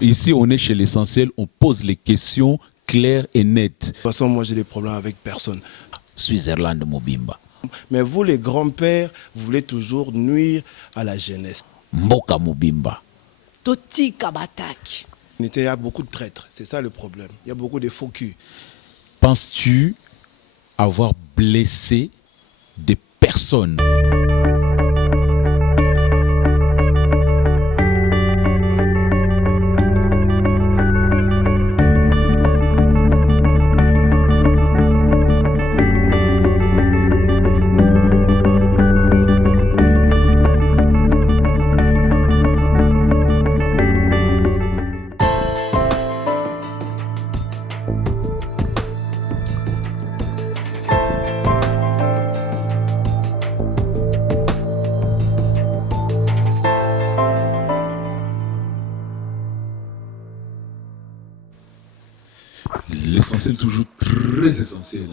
Ici, on est chez l'essentiel, on pose les questions claires et nettes. De toute façon, moi, j'ai des problèmes avec personne. Switzerland Mobimba. Mais vous, les grands-pères, vous voulez toujours nuire à la jeunesse. Mboka Mobimba. Toti Kabatak. Il y a beaucoup de traîtres, c'est ça le problème. Il y a beaucoup de faux culs. Penses-tu avoir blessé des personnes? L'essentiel, toujours très essentiel.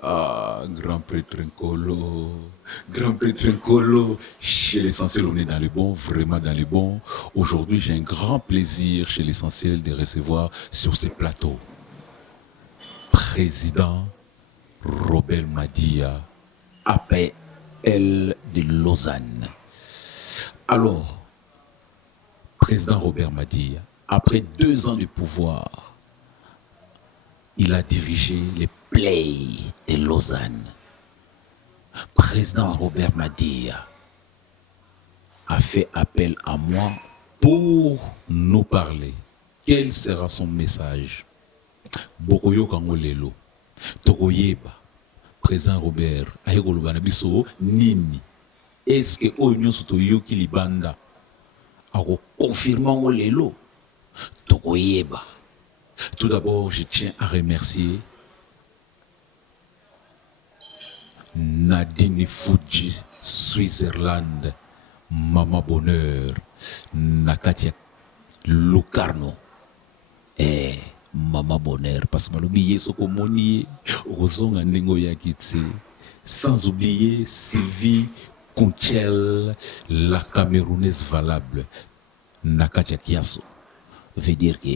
Ah, grand prêtre Nkolo, grand prêtre Nkolo. Chez l'essentiel, on est dans les bons, vraiment dans les bons. Aujourd'hui, j'ai un grand plaisir chez l'essentiel de recevoir sur ces plateaux Président Robert Madia, APL de Lausanne. Alors, Président Robert Madia, après 2 ans de pouvoir, il a dirigé les Play de Lausanne. Président Robert Madia a fait appel à moi pour nous parler. Quel sera son message? Bokoyo Kangolelo, Tokoyeba, Président Robert, Ayegoloba Nabiso, Nini. Est-ce que Oyo Sotoyo Kilibanda a confirmé Lelo? Tokoyeba. Tout d'abord, je tiens à remercier Nadine Fuji, Switzerland, Mama Bonheur, Nakatia Locarno et Mama Bonheur. Parce que l'oublier ce qu'on m'a sans oublier Sylvie Kunchel, la Camerounaise valable, Nakatia Kiaso. Veut dire que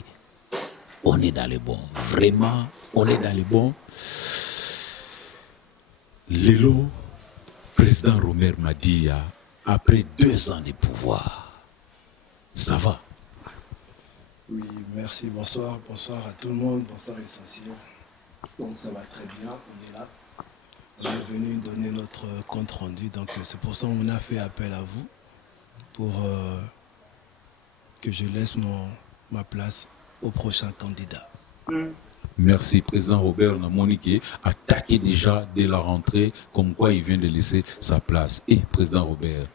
on est dans les bons. Vraiment, on est dans les bons. Lelo, Président Robert Madia, après 2 ans de pouvoir, ça va? Oui, merci, bonsoir, bonsoir à tout le monde, bonsoir Essentiel. Donc ça va très bien, on est là. On est venu donner notre compte rendu, donc c'est pour ça qu'on a fait appel à vous, pour que je laisse ma place au prochain candidat. Merci, Président Robert Namonique, attaqué déjà dès la rentrée, comme quoi il vient de laisser sa place. Et Président Robert,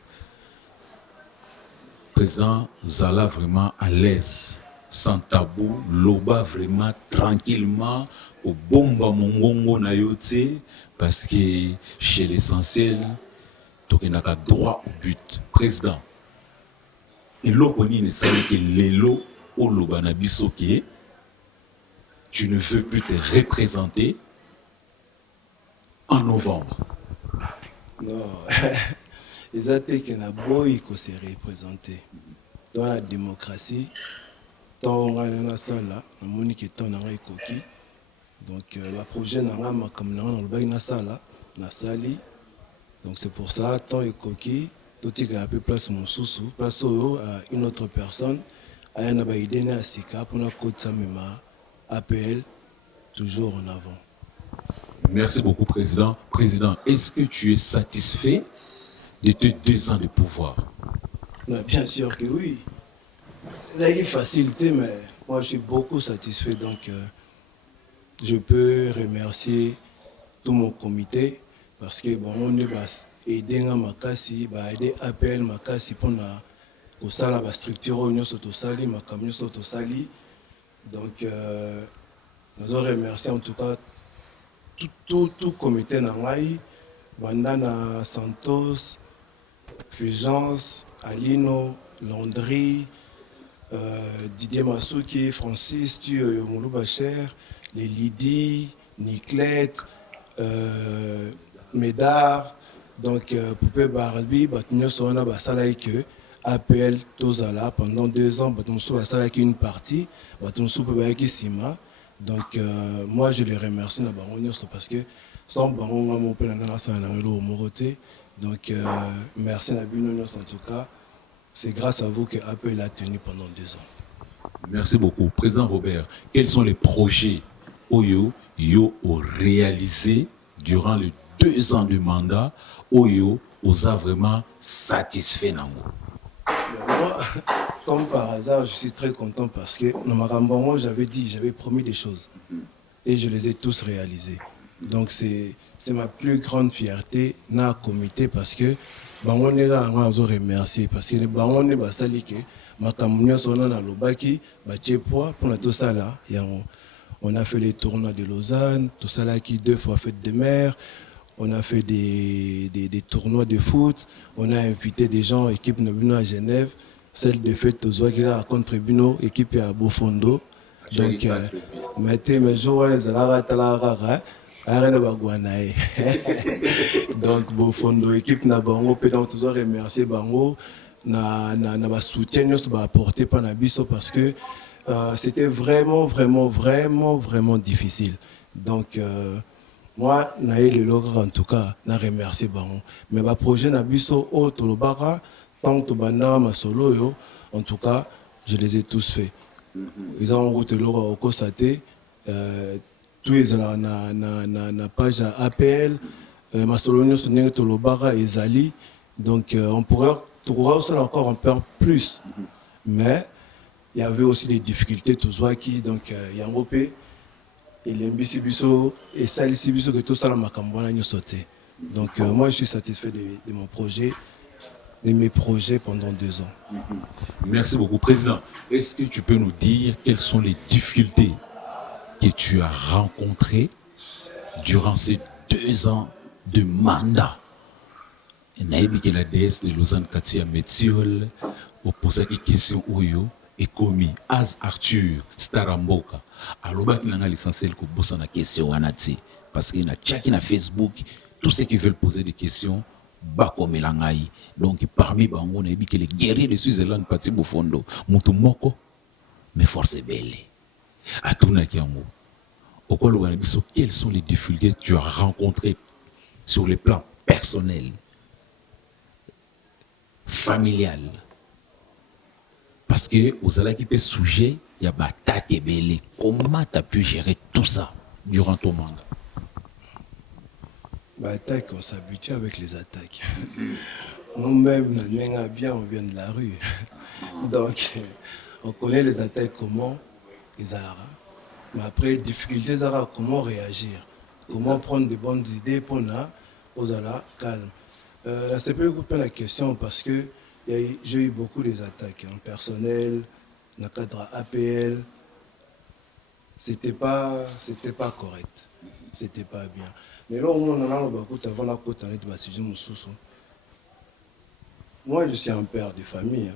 Président Zala vraiment à l'aise, sans tabou, loba vraiment tranquillement, au bomba mongongo na yote, parce que chez l'essentiel, tu n'as droit au but. Président, et l'oponi ne savait que l'élo au lobanabiso qui est, tu ne veux plus te représenter en novembre. Non, les athées qui n'ont pas se représenter dans la démocratie, tant on a dans ça là, on a qui est en coquille. Donc la projet n'a pas comme on a dans ça là, na sali. Donc c'est pour ça tant et coquille, tout est à la place mon sous place à une autre personne, à un abaïdé à Sika pour la côte Samima. APL, toujours en avant. Merci beaucoup, Président. Président, est-ce que tu es satisfait de tes 2 ans de pouvoir? Non, bien sûr que oui. C'est une facilité, mais moi je suis beaucoup satisfait. Donc, je peux remercier tout mon comité parce que bon, on est aidé à Makassi, aider APL Makassi pour la structure union Sotosali, ma camion Sotosali. Donc, nous remercions en tout cas tout comité Nangaï, Bandana Santos, Fulgence, Alino, Landry, Didier Masuki, Francis, Mouloubacher, les Lydie, Niclette, Médard, donc Poupée Barbie, Batunyo Sona Basalaïke, APL Tozala pendant 2 ans, Batumsou a salé une partie, Batumsou peut bailler Sima. Donc moi je les remercie parce que sans Bangon, mon père n'a pas donc merci Nabino en tout cas. C'est grâce à vous que APL a tenu pendant 2 ans. Merci beaucoup. Président Robert, quels sont les projets Oyo ont réalisés durant les 2 ans de mandat Oyo vous a vraiment satisfait Nango? Moi, comme par hasard, je suis très content parce que dans ma Rambongo, j'avais promis des choses et je les ai tous réalisées. Donc c'est ma plus grande fierté dans le comité parce que on est là à remercier parce que on est basali que ma camunio sonna na lobaki ba tchepoa pour tout ça là. On a fait les tournois de Lausanne, tout ça là qui 2 fois fête de mer. On a fait des tournois de foot. On a invité des gens, équipe Nobino à Genève, celle de fête aux qui a contre Bino, équipe à Bofondo. Donc, mes jours, les donc, Bofondo, équipe na Bango, donc toujours remercier Bango, na soutien nous va apporter par Nabiso parce que c'était vraiment difficile. Donc, moi, naïe le logre en tout cas, na remercier Bango. Mais le projet Nabiso, Tolobara, tant que Banda, ma solo, yo, en tout cas, je les ai tous faits. Ils ont route l'or au Kosate, tous les ans na page APL, ma solo, nous sommes Tolobara et Zali. Donc, on pourrait encore en faire plus. Mais il y avait aussi des difficultés, tout ça qui, donc, il y a un repé. Et l'embisi biso et salisi biso que tout ça la makambona nous sauté. Donc moi je suis satisfait de mon projet, de mes projets pendant 2 ans. Merci beaucoup, Président. Est-ce que tu peux nous dire quelles sont les difficultés que tu as rencontrées durant ces 2 ans de mandat? Naïbi que la déesse de Lausanne Katia Metziol au poser des questions Oyo et commis Az Arthur Staramboka. Alors bah qui n'a l'essentiel que bossa na question anati parce qu'il a checké na Facebook tous ceux qui veulent poser des questions ba comme langai. Donc parmi bango naïbi que les guerriers de Switzerland parti Bofondo mutu moko mais force est belle. À tout na kiango. Au col biso quelles sont les difficultés que tu as rencontrées sur le plan personnel, familial? Parce que vous allez qui peut sujet, il y a bataille et belé. Comment tu as pu gérer tout ça durant ton mandat? Bataille, on s'habitue avec les attaques. Nous-mêmes, on vient de la rue. Donc, on connaît les attaques, comment ils allaient. Mais après, difficulté, comment réagir, comment prendre de bonnes idées pour nous calme. Là, c'est plus la question parce que j'ai eu beaucoup des attaques en personnel, dans le cadre APL. C'était pas correct. C'était pas bien. Mais là, moi, je suis un père de famille.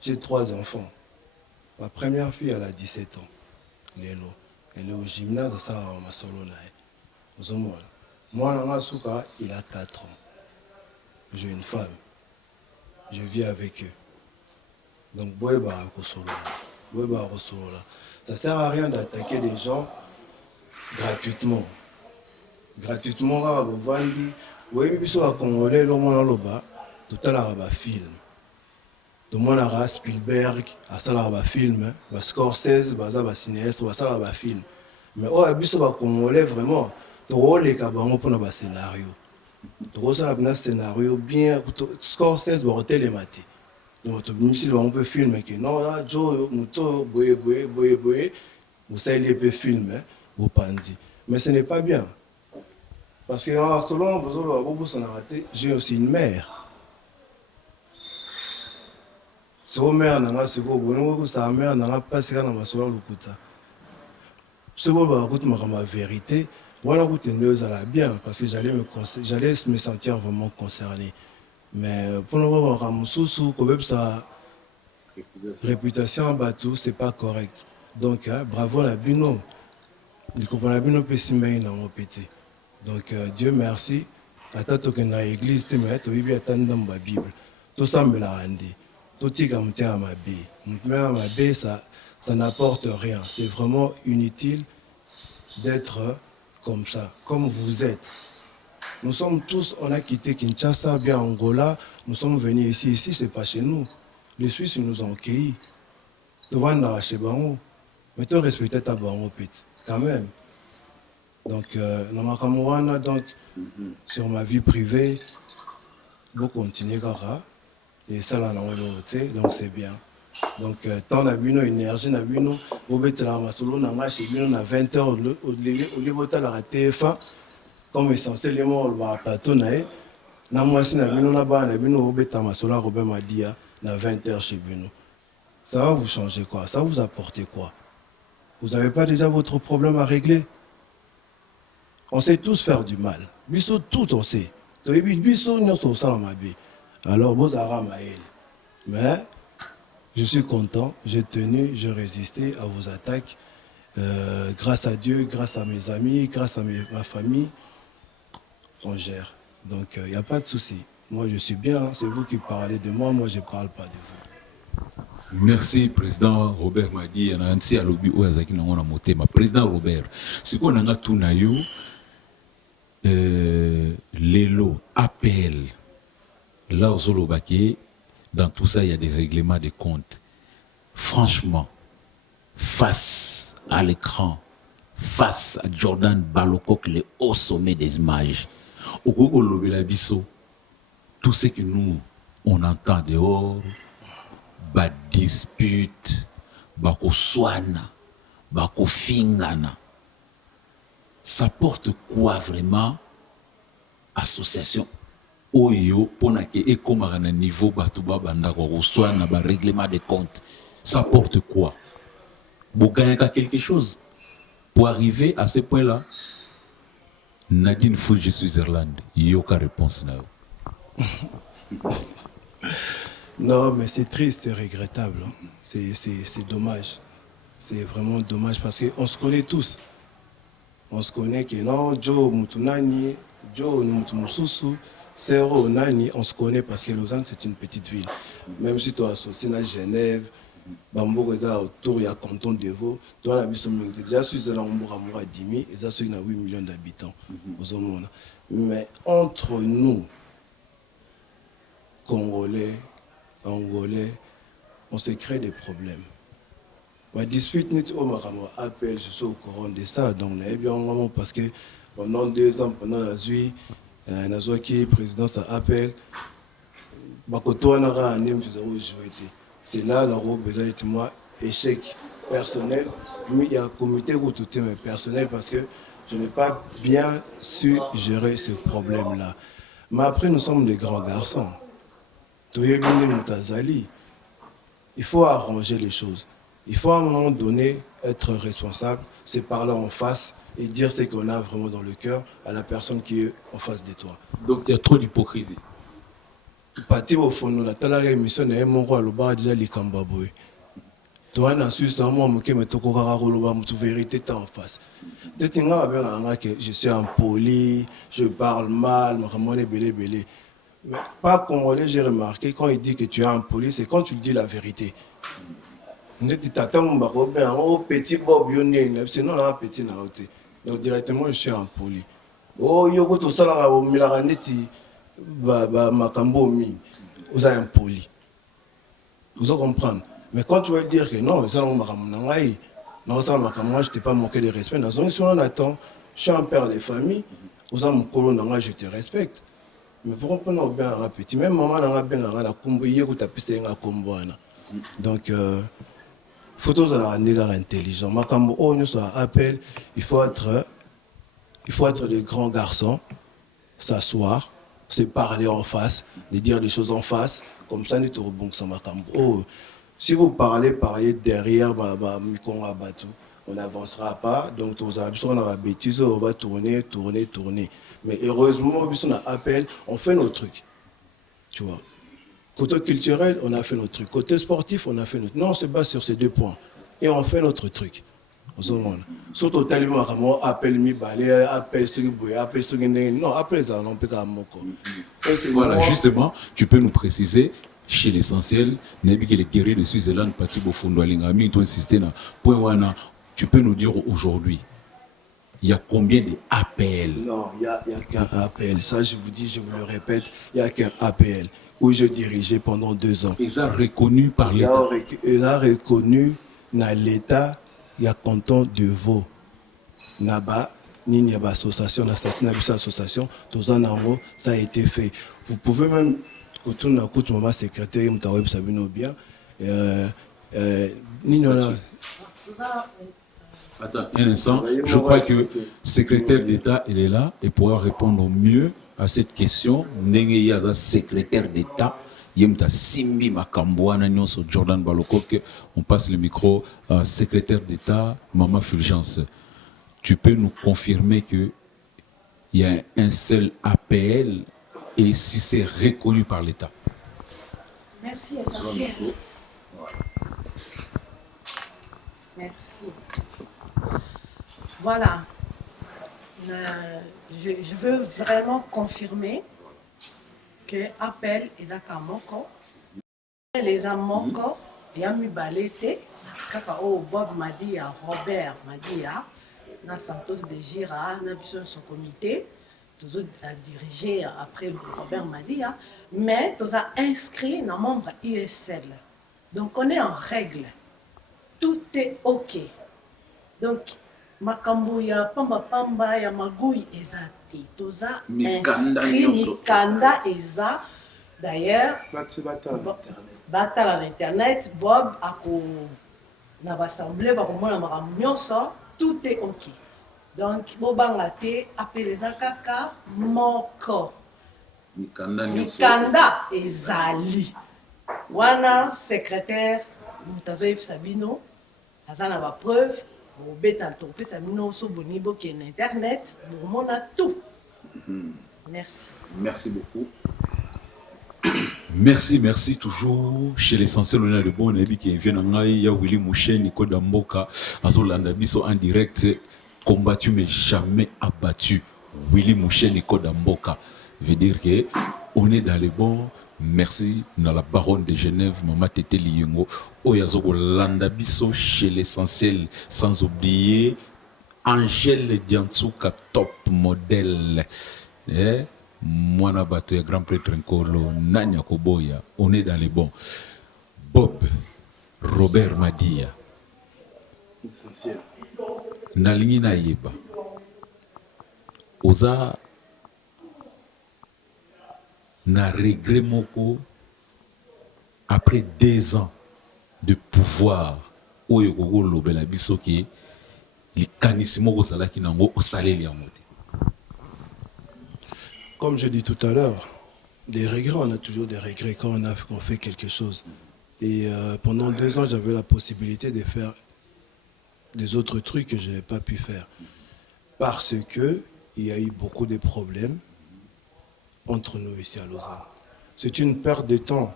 J'ai 3 enfants. Ma première fille, elle a 17 ans. Lélo. Elle est au gymnase à Salama. Moi, il a 4 ans. J'ai une femme. Je vis avec eux. Donc, ça ne sert à rien d'attaquer des gens gratuitement. Gratuitement, oui, mais à Congolais, tout à l'heure, film. Tout le monde a Spielberg, à ça, film. Scorsese, à cinéaste, à ça, film. Mais à Congolais, vraiment, tout les cabans pour un scénario. Tout ça, un scénario bien. Scorsese, télématé. Donc, on peut filmer que non, Joe, Mouto, Boye, vous savez, les films, vous pensez. Mais ce n'est pas bien. Parce que selon j'ai aussi une mère. Sa mère n'a pas sa mère n'a pas passé dans ma soeur Lukuta. Ce que ma vérité, voilà que tu allais bien parce que j'allais me sentir vraiment concerné. Mais pour nous voir sa réputation bateau, c'est pas correct. Donc bravo la Bino. Donc Dieu merci, ata tokenda na église te me toyebi ata ndambo ya bible tosambelaka nde totika motema mabe motema mabe ça n'apporte rien. C'est vraiment inutile d'être comme ça, comme vous êtes. Nous sommes tous, on a quitté Kinshasa, bien Angola, nous sommes venus ici. Ici, c'est pas chez nous. Les Suisses, ils nous ont accueillis. Tu vas en chez Bango, mais tu respectes ta Bango, quand même. Donc, donc, sur ma vie privée, vous continuez, et ça, là, donc c'est bien. Donc, tant na bino énergie na bino, au betela masolo na marché bino na 20h au lieu de la TF1 comme essentiellement le plateau na moi si na bino na ba na bino au betela masolo Robert Madia na 20h chez bino. Ça va vous changer quoi? Ça va vous apporter quoi? Vous n'avez pas déjà votre problème à régler? On sait tous faire du mal. Biso tout on sait. Biso nyoso sala mabe. Alors vous aramael. Mais je suis content, j'ai tenu, j'ai résisté à vos attaques. Grâce à Dieu, grâce à mes amis, grâce à ma famille, on gère. Donc il n'y a pas de souci. Moi je suis bien, c'est vous qui parlez de moi, moi je ne parle pas de vous. Merci, Président Robert Madi. Président Robert, si on a tout naïo, l'élo appel, là au Zolobaki. Dans tout ça, il y a des règlements de comptes. Franchement, face à l'écran, face à Jordan Balokok, le haut sommet des images, au tout ce que nous, on entend dehors, bas dispute, bas soana, bas fingana, ça porte quoi vraiment? Association Oyo, pona ke ekomara na niveau batuba banda ko reçoit na ba règlement de compte. Ça porte quoi? Vous gagnez quelque chose pour arriver à ce point-là. Nadine Foul, je suis Irlande. Yoka réponse na. Non, mais c'est triste, c'est regrettable. Hein. C'est dommage. C'est vraiment dommage parce qu'on se connaît tous. On se connaît que non, Joe Mutunani, Joe Mutumususu. Zéro, Nani, on se connaît parce que Lausanne, c'est une petite ville. Même si tu es associé à Genève, Bambo, autour, il y a canton de Vaud. Toi, la mission, déjà, si c'est là, on a 10 000, et ça, c'est 8 millions d'habitants. Mais entre nous, Congolais, Angolais, on se crée des problèmes. La dispute, on appelle, je suis au courant de ça. Donc, on est bien parce que pendant 2 ans, pendant la vie, Nazwaki, président, ça appelle. C'est là, le besoin de moi, échec personnel. Il y a un comité tout mais personnel parce que je n'ai pas bien su gérer ce problème-là. Mais après, nous sommes des grands garçons. Il faut arranger les choses. Il faut à un moment donné être responsable, c'est parler en face et dire ce qu'on a vraiment dans le cœur à la personne qui est en face de toi. Donc il y a trop d'hypocrisie. Parti au fond, la telle émission est mon roi, le bar déjà les Kambaboué. Toi, en Suisse, moi, je me suis dit que vérité est en face. Je suis impoli, je parle mal, mais pas congolais, j'ai remarqué, quand il dit que tu es impoli, c'est quand tu dis la vérité. Petit Bob, sinon là, petit donc directement, je suis impoli. Oh, yo, tout ça, là, makambo mi, vous êtes impoli. Vous allez comprendre. Mais quand tu vas dire que non, ça, non, ça, moi, je t'ai pas manqué de respect. Dans une situation, on attend, je suis un père de famille, vous avez mon colon, je te respecte. Mais pourquoi pas bien un petit, même maman, on a bien la combo, hier, où tu as pisté un combo. Donc, photos à la négare intelligent. Makambo, oh, nous sommes appel, il faut être des grands garçons, s'asseoir, se parler en face, de dire des choses en face, comme ça, nous te rebondissons Makambo. Oh, si vous parlez derrière, on n'avancera pas. Donc, on a bêtise, on va tourner. Mais heureusement, on a appel, on fait nos trucs. Tu vois. Côté culturel, on a fait notre truc. Côté sportif, on a fait notre truc. Non, on se base sur ces 2 points. Et on fait notre truc. Surtout tellement comme appelle mi balé, appelle ce qui appelle ce qui non, appelle ça non peut pas moko. Voilà, justement, tu peux nous préciser chez l'essentiel, Nabi que les guerriers de Switzerland, Pati Bofondo Alingami, toi insisté na point wana, tu peux nous dire aujourd'hui, il y a combien d'APL? Non, il y a qu'un APL. Ça, je vous dis, je vous le répète, il y a qu'un APL où je dirigeais pendant 2 ans. Et ça reconnu par l'État. Il a reconnu dans l'État, il y a canton de Vaud. Naba, ni y a association, la station association, tous en haut, ça a été fait. Vous pouvez même, quand on écoute maman secrétaire, Mtaweb Sabino bien, ni Attends, un instant, je crois que le secrétaire d'État, il est là et pourra répondre au mieux à cette question. Nengi yaza secrétaire d'État, yemta Simbi Makambouana Nyonso Jordan Balokok, on passe le micro à secrétaire d'État, Maman Fulgence. Tu peux nous confirmer que il y a un seul APL et si c'est reconnu par l'État? Merci, essentiel. Merci. Voilà. Je veux vraiment confirmer que appel ezaka moko les amoko ya mibalete kaka o Bob madi ya Robert madi ya na Santos de Gira na biso son comité tous a dirigé après Robert Madia mais tous a inscrit dans membre ISL donc on est en règle tout est ok donc makambo ya pamba ya magui ezati tous a inscrit mikanda eza d'ailleurs bata à l'internet Bob ako na l'assemblée bakomona makambo nyonso tout est ok donc bobanga te apeleza kaka moko mikanda ezali wana secrétaire mutazo yebisa bino aza na bapreuve bobeta topesa bino so boni bokende internet bomona tout. Merci. Merci beaucoup. Merci toujours chez l'essentiel on a de bons amis qui viennent en aïe ya Willy Mouchen Nico Damboka azolanda biso en direct combattu mais jamais abattu Willy Mouchen Nico Damboka veut dire que on est dans les bons. Merci dans la baronne de Genève Maman Tete Liyengo oyazoko landa biso chez l'essentiel sans oublier Angèle Diansouka top modèle Mwana bato ya grand prêtre Nkolo Nanya Koboya, on est dans les bons. Bob Robert Madia essentiel. Nalingi na yeba oza na regret moko après 2 ans de pouvoir oyo koko lobela biso ki likanisi moko salaki nango osaleli yango te. Comme je dis tout à l'heure, des regrets, on a toujours des regrets quand on fait quelque chose. Et pendant 2 ans, j'avais la possibilité de faire des autres trucs que je n'avais pas pu faire. Parce qu'il y a eu beaucoup de problèmes entre nous ici à Lausanne. C'est une perte de temps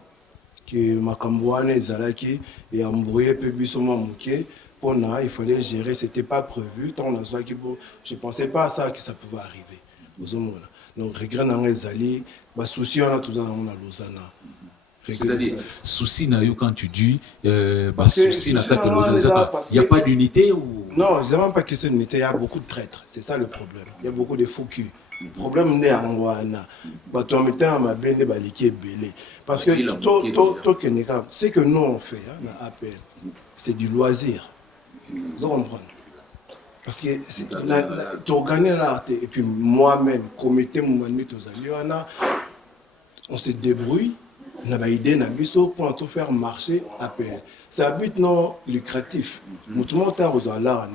que Makambouane et Zalaki et Ambrouye Pebisoma Mouké, il fallait gérer, ce n'était pas prévu. Je ne pensais pas à ça que ça pouvait arriver. Donc, regret dans les alliés, souci on a tout dans la Lausanne. C'est-à-dire, souci na yo quand tu dis, souci na kate Lausanne, il n'y a pas d'unité ou? Non, c'est vraiment pas question d'unité, il y a beaucoup de traîtres, c'est ça le problème. Il y a beaucoup de faux culs. Le problème n'est en Wana. Tu mettais à ma benne qui est belé. Parce que ce que nous on fait, dans APL, c'est du loisir. Vous comprenez? Parce que tu gagnes l'art et puis moi-même, comité on se débrouille, on a une idée pour tout faire marcher APL. C'est un but non lucratif. Tout le monde a l'art.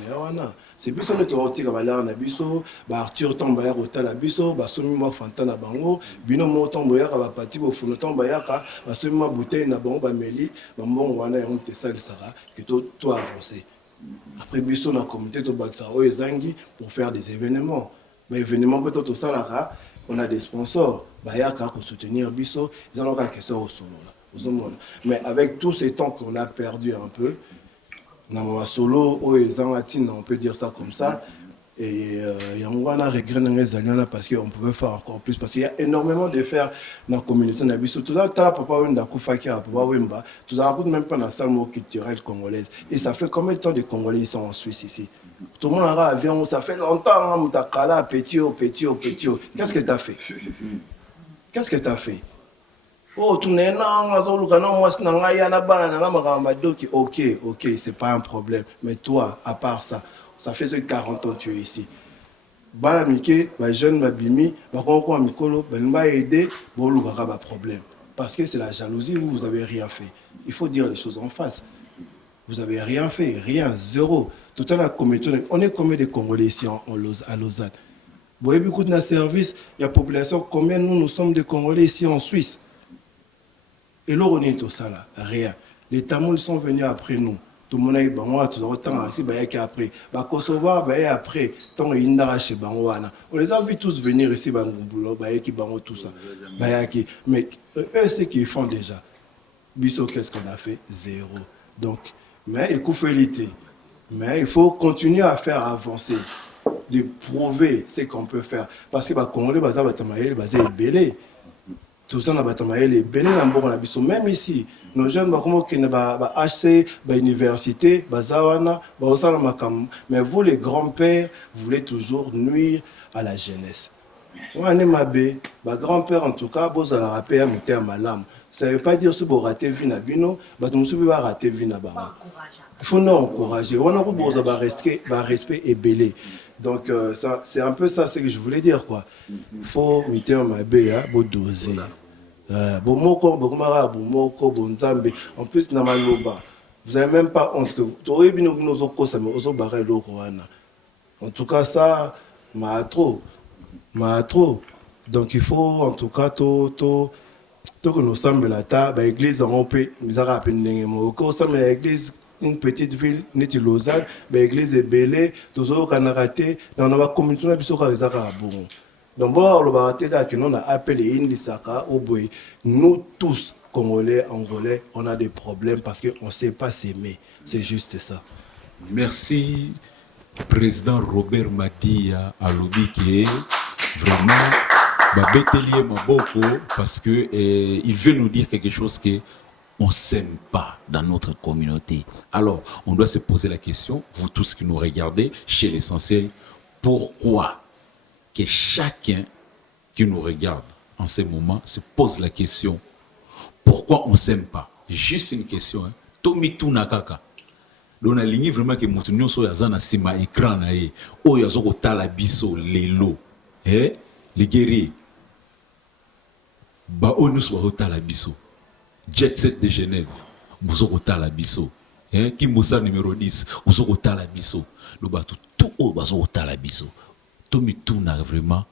C'est plus on est au l'art nabiso, Arthur Tambaya au talabiso, Somi moi Fantana Bango, Bino Motomboya, Bapati, Bofunotombayaka, Somi moi bouteille na Bango, Bameli, Bambon Wana et on te sale Sarah, que toi avancé. Après, Bisso na comité de Baksao et Zangi pour faire des événements. Mais événements peut-être au Salara, on a des sponsors. Bayaka pour soutenir Bisso, ils en ont qu'à question au solo. Mais avec tous ces temps qu'on a perdu un peu, dans ma solo on peut dire ça comme ça. Et il y a un regret dans les années parce qu'on pouvait faire encore plus parce qu'il y a énormément de faire dans la communauté tout ça papa wenda kufaki papa wemba tout ça même pas dans la salle culturelle congolaise. Et ça fait combien de temps les Congolais sont en Suisse ici? Tout le monde a avion, ça fait longtemps mutakala petit. Qu'est-ce que tu as fait? Qu'est-ce que tu as fait? Oh, tu n'es ok, c'est pas un problème. Mais toi, à part ça fait 40 ans que tu es ici. Bala mike, jeune babimi, bakoko mikolo, ba aider, ba problème. Parce que c'est la jalousie, vous avez rien fait. Il faut dire les choses en face. Vous avez rien fait, rien, zéro. Tout à l'heure, on est combien de Congolais ici à Lausanne? Vous voyez beaucoup de service, il y a population, combien nous sommes de Congolais ici en Suisse? Et là, on est tout ça là, rien. Les Tamouls sont venus après nous. Tout le monde a dit, après. Kosovo, après. On les a vus tous venir ici, tout ça. Mais eux, ce qu'ils font déjà. Bissot, qu'est-ce qu'on a fait? Zéro. Donc, mais il faut féliter. Mais il faut continuer à faire avancer, de prouver ce qu'on peut faire. Parce que les Congolais, ils sont belés. Tout ça, même ici, nos jeunes, qui ne HC, université, mais vous, les grands-pères, vous voulez toujours nuire à la jeunesse. Grand-père, en tout cas, vous allez rappeler à monter à malam. Ça ne veut pas dire que vous ratez vie à bino, vous ne rater vie à bama. Il faut nous encourager. On a besoin de respect et belé. Donc, c'est un peu ça ce que je voulais dire, quoi. Il faut mettre un mabé, pour doser. En plus, vous n'avez même pas honte. En tout cas, ça m'a trop. Donc, il faut, en tout cas, que nous sommes là, l'église, on peut, nous avons l'église, une petite ville, neti Lausanne, l'église est belle, tous ceux qui ont raté, dans la communauté, donc, on a appelé nous tous, Congolais, Angolais, on a des problèmes parce qu'on ne sait pas s'aimer. C'est juste ça. Merci, Président Robert Madia Alobi, qui est vraiment Bétélier Maboko, parce qu'il veut nous dire quelque chose que on ne s'aime pas dans notre communauté. Alors, on doit se poser la question, vous tous qui nous regardez, chez l'essentiel, pourquoi que chacun qui nous regarde en ce moment se pose la question, pourquoi on ne s'aime pas? Juste une question. Tomitou nakaka. Donc, on a ligné vraiment que nous sommes sima écran. Oh, il y a tala biso, les lots. Les guerriers. Bah, oh, nous sommes tala biso. Jet set de Genève. Nous sommes tala biso. Kimoussa numéro 10. Nous sommes tala biso. Le bateau, tout haut, nous sommes tala biso. Tomitou na vraiment.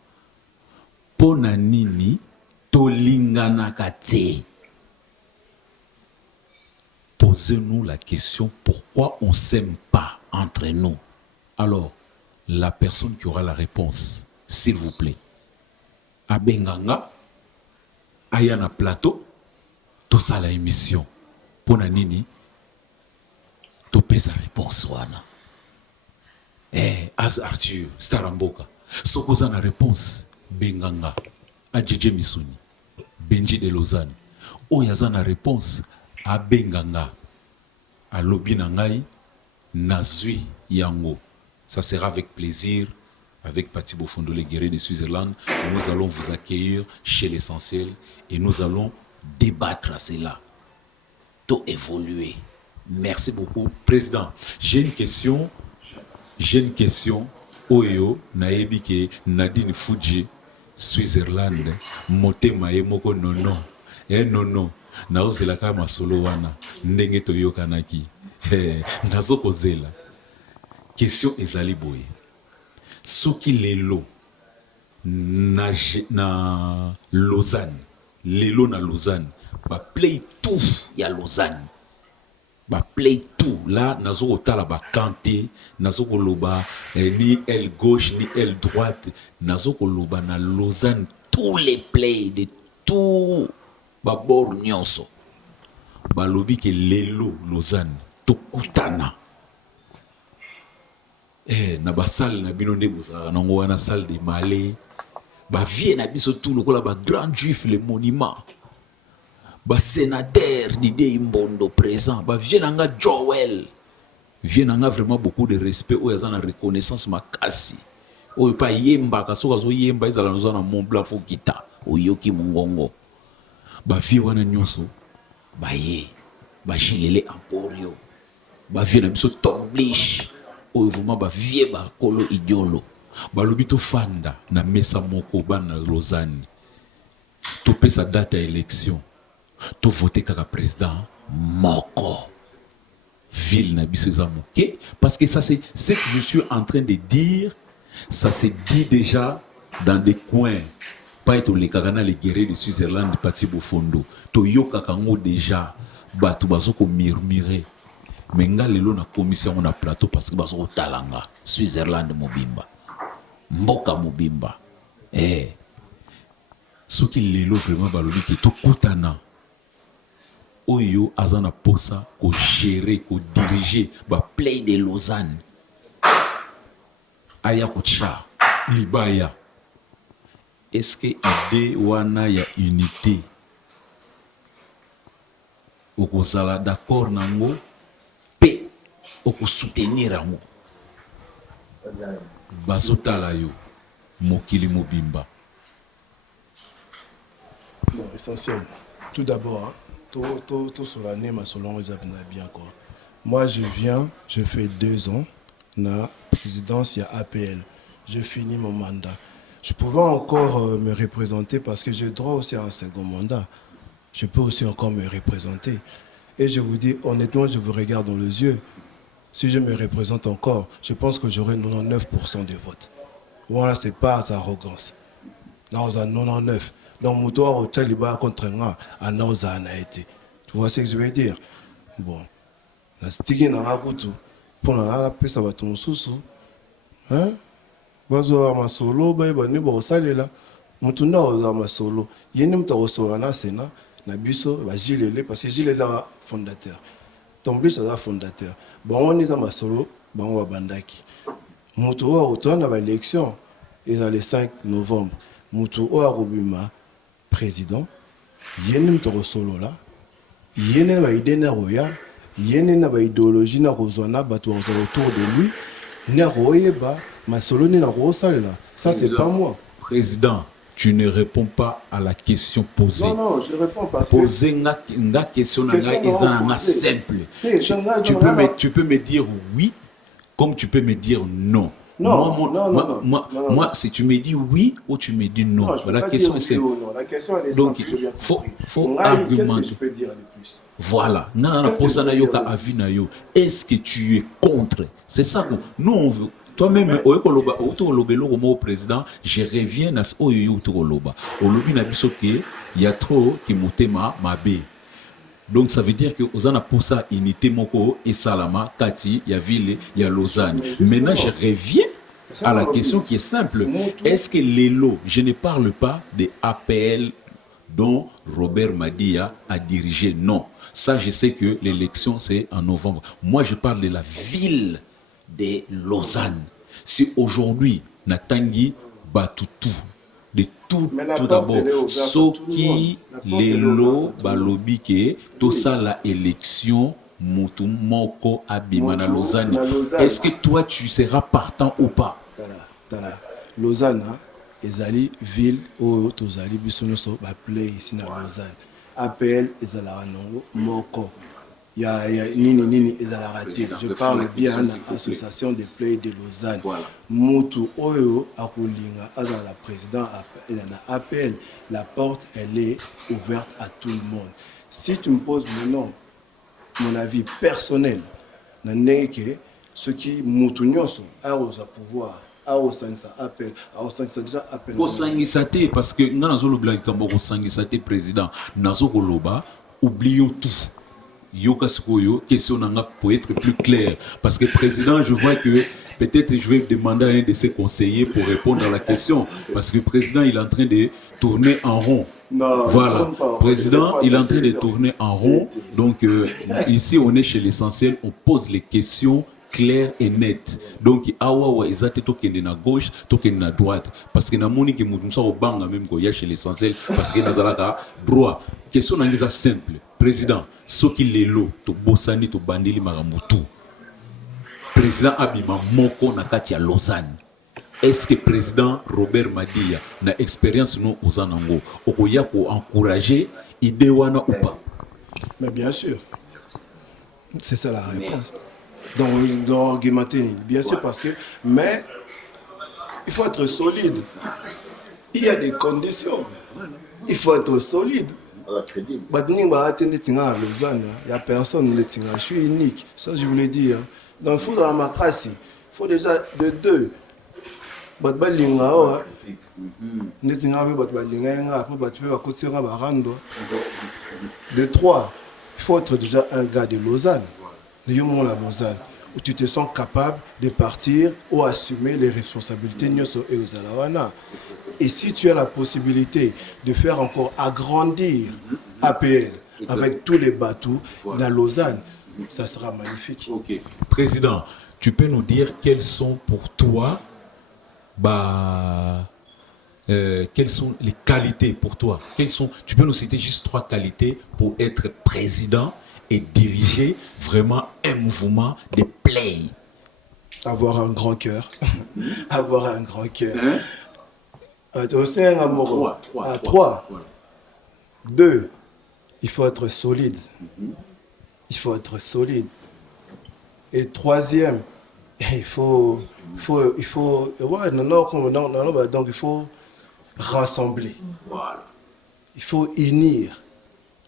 Pona nini, tolingana kate. Posez-nous la question, pourquoi on ne s'aime pas entre nous? Alors, la personne qui aura la réponse, s'il vous plaît, à Benganga, Ayana Plateau, tout ça la émission. Pona nini, topé sa réponse, wana. Az Arthur, Staramboka, Sokoza na réponse, Benganga, Adjidje Misuni, Benji de Lausanne, Oyaza na réponse, à Benganga, à Lobinangai, Nazui Yango. Ça sera avec plaisir, avec Pati Bofondo, les guerriers de Switzerland. Nous allons vous accueillir chez l'essentiel et nous allons débattre à cela. Tout évoluer. Merci beaucoup. Président, j'ai une question. Oyo, Naebike, Nadine Fuji, Switzerland, Motema Emoko Nono. Nono. Naozela kama solo wana ndenge toyokanaki nazokozela question ezali boye soki lelo na Lausanne ba play tout ya Lausanne ba play tout là nazokotala ba kanté nazokoloba ni aile gauche ni aile droite nazokoloba na Lausanne tous les plays de tout babor nyonso balobi ke lelo Lausanne tokutana na basale na bino nde bozalaka nango wana salle de malais bavie na biso tout lokola bagrand juif le monument basénateur Didier Imbondo présent bavie na nga Joel vie na nga vraiment beaucoup de respect oyo aza na reconnaissance makasi oyo pa yembaka soki azoyemba ezala noza na Mont Blanc fo kita oyoki mongongo bavie wana nyonso baye bajilele Emporio bavie na biso Tomblich oyo vraiment bavie bakolo idiolo balobi tofanda na mesa moko bana Lausanne topesa date ya élection tovote kaka président moko ville na biso eza moke parce que ça c'est ce que je suis en train de dire, ça se dit déjà dans des coins pas être les kakana les guerriers de Switzerland pati bofondo toyokaka ngo déjà bato bazoko murmurer mais nga lelo na commission na plateau parce que bazoko talanga Switzerland mobimba mboka mobimba soki lelo vraiment balobi ke tokutana oyo azana posa ko gérer ko diriger ba play de Lausanne aya kucha libaya est-ce que ide wana ya unité okozala d'accord nango pe okosoutenir yango bazotala yo mokili mobimba. Bon, essentiel. Tout d'abord, tout sur l'année, ma selon les bien quoi. Moi, je fais 2 ans na présidence, il y a APL. Je finis mon mandat. Je pouvais encore me représenter parce que j'ai droit aussi à un second mandat. Je peux aussi encore me représenter. Et je vous dis, honnêtement, je vous regarde dans les yeux. Si je me représente encore, je pense que j'aurai 99% des votes. Voilà, c'est pas arrogance. Là, on a 99. Donc, Moutoua au Taliban contre moi, à Nauza a été. Tu vois ce que je veux dire? Bon. La stigi n'a pas goûté. Pour la paix, ça va tomber sous. Hein? Bazo ma solo, bah, ni bon, ça là. Moutouna au ma solo. Yenim ta restaurant na Sénat, na biso, bah, Gilles, parce que Gilles est là, fondateur. Tombé, c'est là, fondateur. Bon, on est à ma solo, bon, on va bandaki. Moutoua au temps, on a l'élection. Et le 5 novembre. Moutoua au Robima. Président, yénem toro solo là, yénem ba idée na roya, yénem na ba idéologie na rozwana bato autour de lui, na royeba, ma solo ni na rosale là. Ça c'est pas moi. Président, tu ne réponds pas à la question posée. Non, je réponds parce que poser nga question na nga simple. Tu peux me dire oui, comme tu peux me dire non. Moi, si tu me dis oui ou tu me dis non, la question est simple. La question elle est donc simple. faut argumenter. Qu'est-ce que je peux dire de plus? Voilà. Est-ce que tu es contre? C'est ça que nous on veut. Toi-même, au président, je reviens à ce que il y a trop qui motema mabe. Donc ça veut dire que Ozana pour ça unité moko et Salama, Kati, il y a Ville, il y a Lausanne. Maintenant je reviens à la question qui est simple. Est-ce que les lots, je ne parle pas des APL dont Robert Madia a dirigé? Non. Ça je sais que l'élection c'est en novembre. Moi je parle de la ville de Lausanne. Si aujourd'hui Natangi Batutu de tout d'abord soki lelo balobi ke to ça la élection mutu moko abima na Lausanne. Est-ce que toi tu seras partant ou pas? Lausanne ezali ville o tozali bisono so ba play ici na Lausanne. APL ezala nango moko. Il y a nini ezala raté. Je parle bien de l'association des play de Lausanne. Mutu oyo akolinga azala président na APL, la porte elle est ouverte à tout le monde. Si tu me poses mon avis personnel, na que ce qui mutu nyonso a osa pouvoir a osanisa APL, a osanisa déjà APL. Osangisa te parce que nga nazo lobla kambo osangisa te président nazo koloba oublions tout. Yoka Sikoyo, question nanga pour être plus clair. Parce que président, je vois que peut-être je vais demander à un de ses conseillers pour répondre à la question. Parce que président, il est en train de tourner en rond. Non, voilà. Président, il est en train de tourner en rond. Donc ici, on est chez l'essentiel. On pose les questions clair et net. Donc awa ezate tokende na gauche, tokende na droite parce que na moni que mutu so banga même ko ya chez l'essentiel parce que nazalaka droit. Question na simple. Président, soki lelo to bosani to bandeli maramutu. Président abima moko na kati ya Lausanne. Est-ce que président Robert Madia na expérience non aux anango okoya ko encourager idée wana ou pas? Mais bien sûr. C'est ça la réponse. Dans Guémateni, bien sûr, parce que. Mais il faut être solide. Il y a des conditions. Il faut être solide. Il n'y a personne je suis unique. Ça, je vous l'ai dit. Donc, il faut dans ma classe, il faut déjà de deux. De trois, il faut être déjà un gars de Lausanne. La Lausanne, où tu te sens capable de partir ou assumer les responsabilités et aux Alawana. Et si tu as la possibilité de faire encore agrandir APL avec tous les bateaux dans Lausanne, ça sera magnifique. Ok. Président, tu peux nous dire quelles sont pour toi quelles sont les qualités pour toi? Tu peux nous citer juste 3 qualités pour être président et diriger vraiment un mouvement de play. Avoir un grand cœur. Avoir un grand cœur. Hein? 3. 2. Il faut être solide. Il faut être solide. Et 3e, il faut donc il faut rassembler. Voilà. Il faut unir.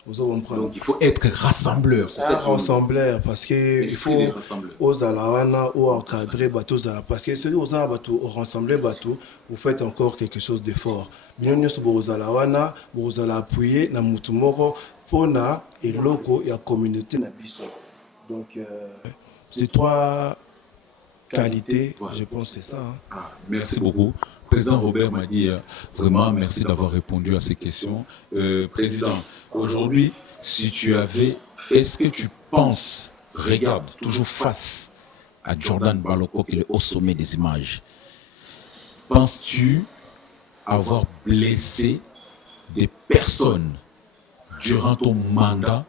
Donc il faut être rassembleur. C'est ça. Rassembleur parce que il faut aux alawana ou encadrer bateau parce que ceux aux bateau au rassembler bateau vous faites encore quelque chose de fort. Bien sûr aux alawana vous allez appuyer na mutumoko pona et loco et la communauté na biso. Donc ces 3 qualités, je pense que c'est ça. Merci beaucoup. Président Robert m'a dit vraiment merci d'avoir répondu à ces questions. Président, aujourd'hui, si tu avais, est-ce que tu penses, regarde, toujours face à Jordan Baloko qui est au sommet des images, penses-tu avoir blessé des personnes durant ton mandat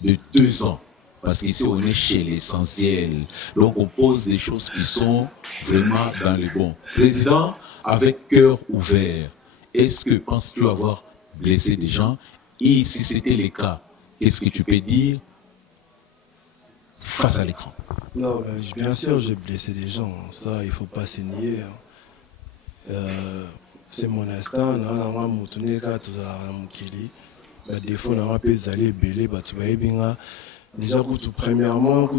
de 2 ans? Parce qu'ici, on est chez l'essentiel. Donc, on pose des choses qui sont vraiment dans le bon. Président, avec cœur ouvert, est-ce que penses-tu avoir blessé des gens? Et si c'était le cas, qu'est-ce que tu peux dire face à l'écran? Non, bien sûr, j'ai blessé des gens. Ça, il ne faut pas se nier. C'est mon instinct. Déjà, premièrement, je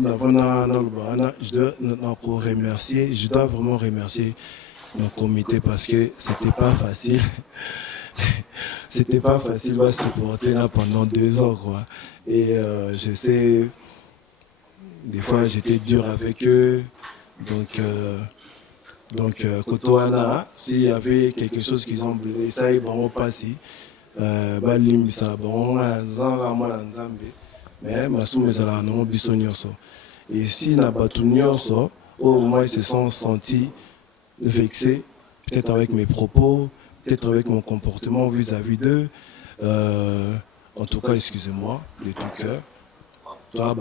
dois vraiment remercier mon comité parce que c'était pas facile. C'était pas facile de supporter là pendant 2 ans, quoi. Et je sais, des fois j'étais dur avec eux. Donc, Kotoana, s'il y avait quelque chose qu'ils ont blessé, ça y est, pas si. Mais et si au moins ils se sont sentis vexés, peut-être avec mes propos, peut-être avec mon comportement vis-à-vis d'eux. En tout cas, excusez-moi, de tout cœur. Toi,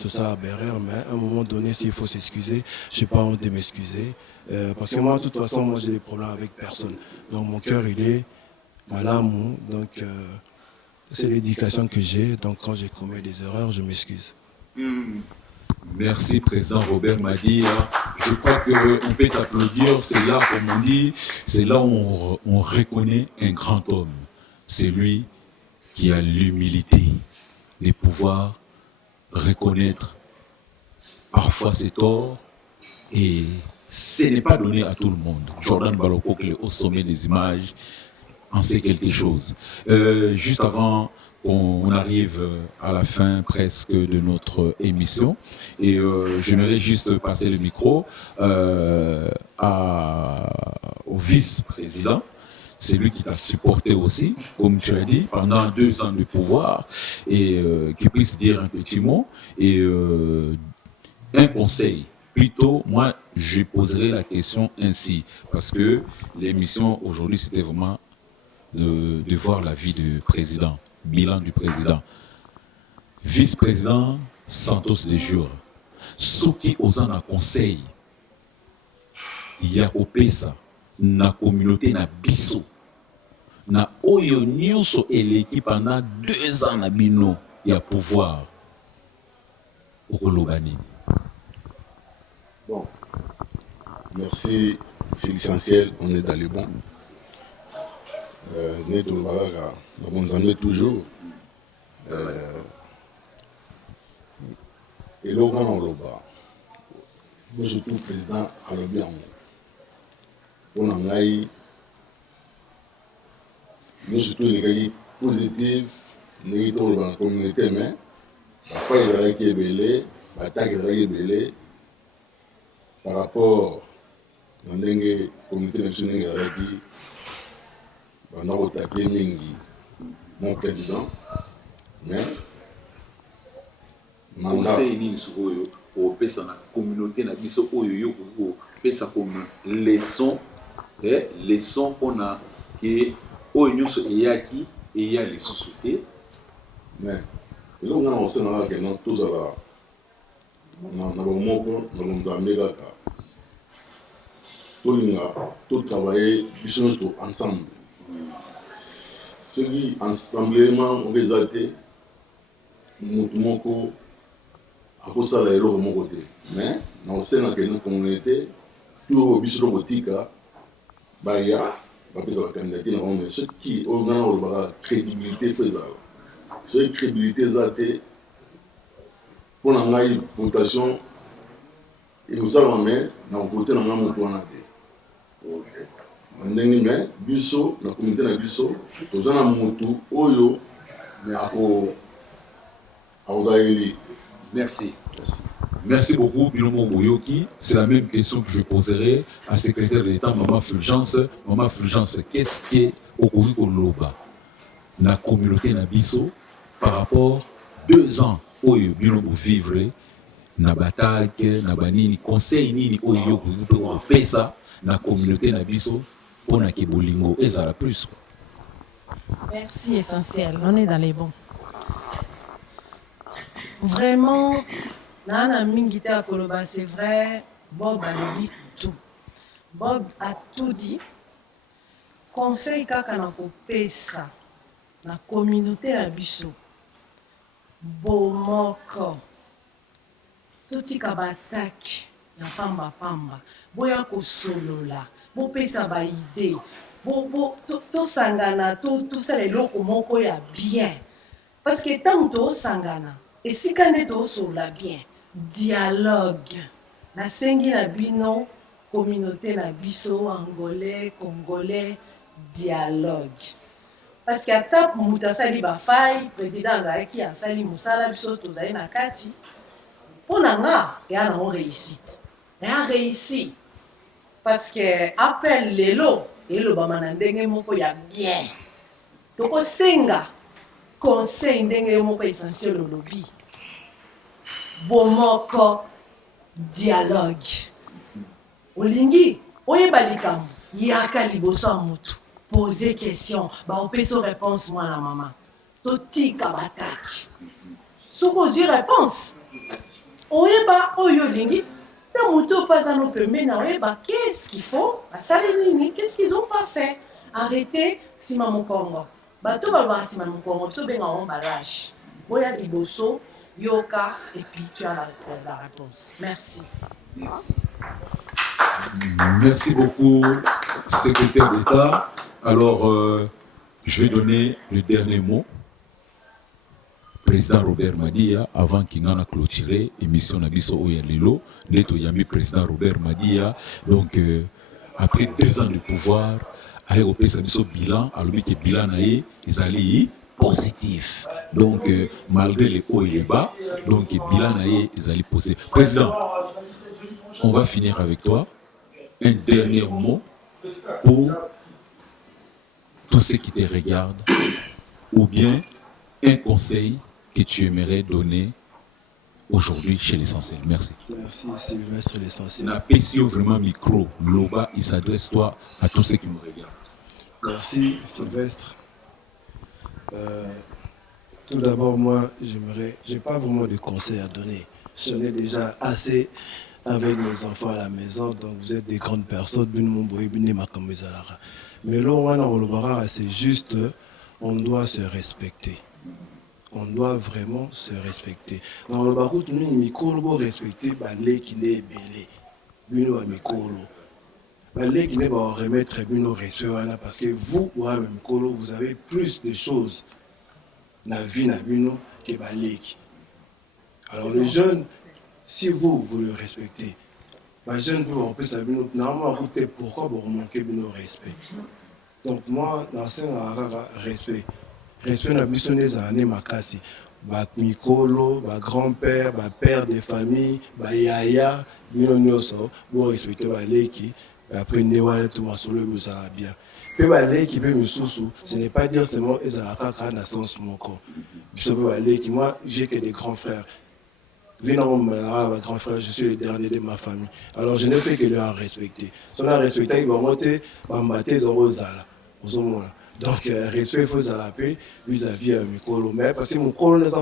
tout ça la barrière, mais à un moment donné, s'il faut s'excuser, je n'ai pas honte de m'excuser. Parce que moi, de toute façon, moi, j'ai des problèmes avec personne. Donc, mon cœur, il est malade. Donc, c'est l'éducation que j'ai. Donc, quand j'ai commis des erreurs, je m'excuse. Merci, président Robert Madi. Je crois qu'on peut t'applaudir. C'est là, comme on dit, c'est là où on reconnaît un grand homme. C'est lui qui a l'humilité de pouvoir reconnaître parfois ses torts et ce n'est pas donné à tout le monde. Jordan Baloko, qui est au sommet des images, en sait quelque chose. Juste avant qu'on arrive à la fin presque de notre émission, et j'aimerais juste passer le micro au vice-président. C'est lui qui t'a supporté aussi, comme tu as dit, pendant 2 ans de pouvoir, et qui puisse dire un petit mot et un conseil. Plutôt, moi, je poserai la question ainsi. Parce que l'émission aujourd'hui, c'était vraiment de voir la vie du président, bilan du président. Vice-président Santos de jour. Ceux qui osent un conseil, il y a au PESA, na communauté na biso, na oyo nyonso eleki pendant 2 ans na bino, il y a pouvoir. Okolobani. Bon, merci, c'est l'essentiel, on est dans les bons. Neto Baraga, nous en est toujours. Et là, on loba. Moi, je suis président à l'Obian. On a eu, nous, je suis une positive, nous sommes dans la communauté, mais la foi est belée, l'attaque est belée. Par rapport à la communauté nationale, on a attaqué mon président, mais conseil nini sikoyo opesa na communauté na biso oyo yo opesa comme leçon mpona ke oyo nyonso eyaki eya lisusu te mais eloko nga na osala ke non tozala na bomoko na bonzambe kaka tolinga totravaille biso nyonso ensemble soki ensemblement oyo eza te motu moko akosala eloko moko te mais na osengaka na communauté to biso tokotika baya bapesa bakandidature na bango mais soki oyo ngana olobaka crédibilité fo ezala soki crédibilité eza te mpo na ngai votation ekosalama mais na vote na ngai motu wana te ndenge mais biso na communauté na biso toza na motu oyo akozala eli. Merci. Merci beaucoup, Bilomo Boyoki. C'est la même question que je poserai à secrétaire d'État, Maman Fulgence. Maman Fulgence, qu'est-ce que Okoriko Loba, la communauté Nabiso, par rapport 2 ans où Bilomo vivre, na bataille, na banini, conseil nini, où Okoriko Pesa, la communauté Nabiso, pour na Kibolingo, et ça la plus. Merci, essentiel. On est dans les bons. Vraiment, Nana Mingite à Koloba, c'est vrai, Bob a dit tout. Bob a tout dit. Conseil kaka na kopesa na communauté na biso. Bomoko. Totika bataki ya pamba pamba. Boya ko solola. Bo pesa ba idée. Bo to sangana to sala eloko moko ya bien. Parce que tant to sangana et si quand on solola bien, dialogue. Na sengi na bino communauté na biso angolais, congolais, dialogue. Parce que ata muta sali ba fai président azaki asali musala biso tozali na kati. Pona nga ya na on réussite. Ya réussi parce que appel lelo et le bamana ndenge moko ya bien. Toko senga conseil ndenge moko essentiel au lobby. Bomoko dialogue. Olingi, oyeba likambo, yaka liboso ya mutu, poser question, ba opeso réponse moi la maman. Totika bataki. Soko ozwi réponse. Oyeba oyo lingi, na mutu pas no pembe na oyeba qu'est-ce qu'il faut, asali nini, qu'est-ce qu'ils ont pas fait. Arrêtez sima mokongo. Bato ba sima mokongo, so benga emballage. Boya liboso yoka et puis tu as la réponse. Merci. Merci. Merci beaucoup, secrétaire d'État. Alors, je vais donner le dernier mot. Président Robert Madia, avant qu'il n'en a clôturé, émission Nabiso Oyalelo, Neto Yami, président Robert Madia. Donc, après 2 ans de pouvoir, à l'Europe, ça a bilan, à l'Europe, bilan, ils allaient positif. Donc, malgré les hauts et les bas, donc, bilan, ils allaient poser. Président, on va finir avec toi. Un dernier mot pour tous ceux qui te regardent, ou bien un conseil que tu aimerais donner aujourd'hui chez l'essentiel. Merci. Merci Sylvestre l'essentiel. Na PCO vraiment micro, Loba, il s'adresse toi à tous ceux qui nous regardent. Merci Sylvestre. Tout d'abord, moi, j'ai pas vraiment de conseils à donner. J'en ai déjà assez avec mes enfants à la maison, donc vous êtes des grandes personnes. Mais là, c'est juste, on doit se respecter. On doit vraiment se respecter. Dans le baroud, nous, Mikolo, respecter, les qui n'est belé. Bino à Mikolo. Les qui n'est pas remettre Bino respect, parce que vous, Mikolo, vous avez plus de choses dans la vie, que les qui. Alors, les jeunes, si vous le respectez, les jeunes peuvent repérer ça, normalement, pourquoi vous manquez Bino respect. Donc, moi, dans ce respect. Respect na biso nezane makasi ba mikolo ba grand-père ba père de famille ba yaya bino nyoso bo respecter ba leki après newa tout masolo bozala bien pe ba leki pe misusu ce n'est pas dire seulement ezala kaka na sens moko biso pe ba leki moi j'ai que des grands frères venant ma grand frère je suis le dernier de ma famille alors je ne fais que leur respecter son a respecter il va monter ba mbaté zozala ozomona. Donc, respect, il faut la paix vis-à-vis de Mikolo. Mais parce que mon colonel,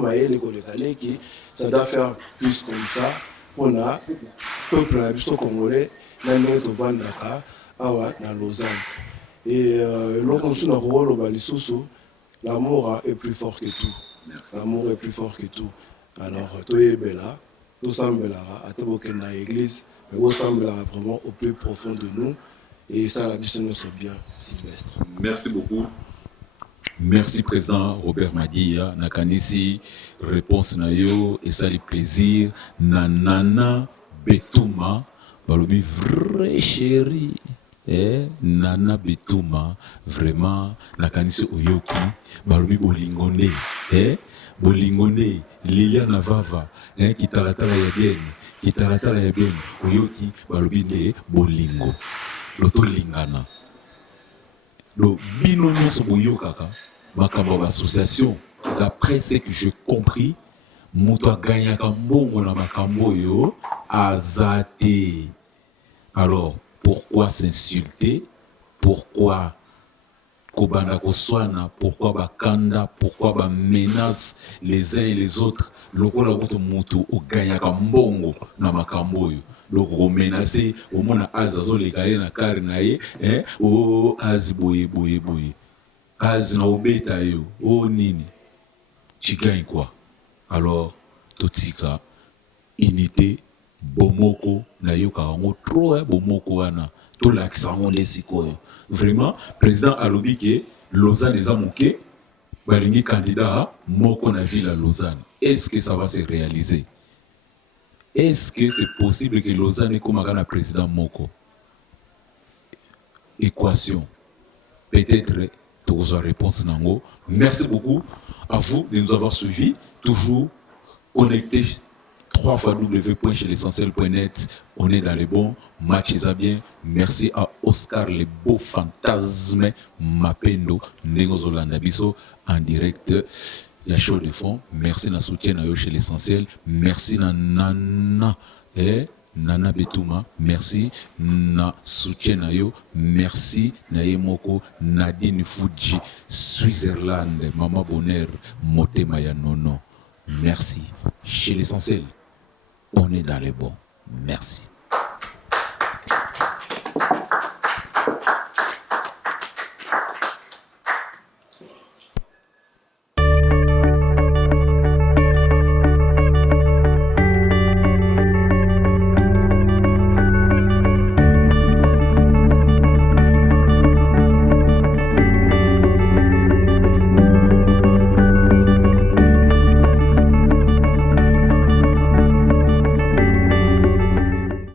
ça doit faire plus comme ça. On a peuple congolais, même au Dakar, à Lausanne. Et l'amour est plus fort que tout. L'amour est plus fort que tout. Alors, tout est bella, tout semble à l'église, mais tout semble vraiment au plus profond de nous. Et ça, la mission nous est bien, Sylvestre. Merci beaucoup. Merci, président Robert Madia. Nakanisi, réponse na yo, et ça, le plaisir. Nana Betouma, balobi vrai chéri. Nana Betouma, vraiment, Nakanisi Oyoki, balobi bolingone. Bolingone, Liliana Vava, Kitalatala Yaben, Kitalatala Yaben, Oyoki, balobi ne bolingo. Loto lingana. Le binono soboyo kaka, makamba association, d'après ce que j'ai compris, muto gagna kambongo na makambo yo azate. Alors, pourquoi s'insulter? Pourquoi kobanda koswana? Pourquoi bakanda? Pourquoi ba menace les uns et les autres? Lokola goto muto o gagna kambongo na makambo yo. Donc, on menace, au moins, Azazo les gagne na karinaye, oh, Az boye. Az na obeta yo, oh, nini. Tu gagnes quoi? Alors, Totsika, unité, bomoko, na yo karango, trop, bomoko, wana, tout l'accent, les sikoyo. Vraiment, président alobi ke, Lausanne les a manqué, balingi candidat, moko na ville à Lausanne. Est-ce que ça va se réaliser? Est-ce que c'est possible que Lausanne ait comme un président Moko? Équation. Peut-être, tu as réponse Nango. Merci beaucoup à vous de nous avoir suivis. Toujours connectés www.chelessentiel.net. On est dans les bons matchs à bien. Merci à Oscar, les beaux fantasmes. Mapendo, Negozolanda Biso, en direct. Il y a chaud de fond. Merci na soutien na yo chez l'essentiel. Merci na Nana Nana Betouma. Merci na soutien na yo. Merci na Yemoko Nadine Fuji Switzerland. Maman Bonheur Motema ya Nono. Merci. Chez l'essentiel, on est dans les bons. Merci.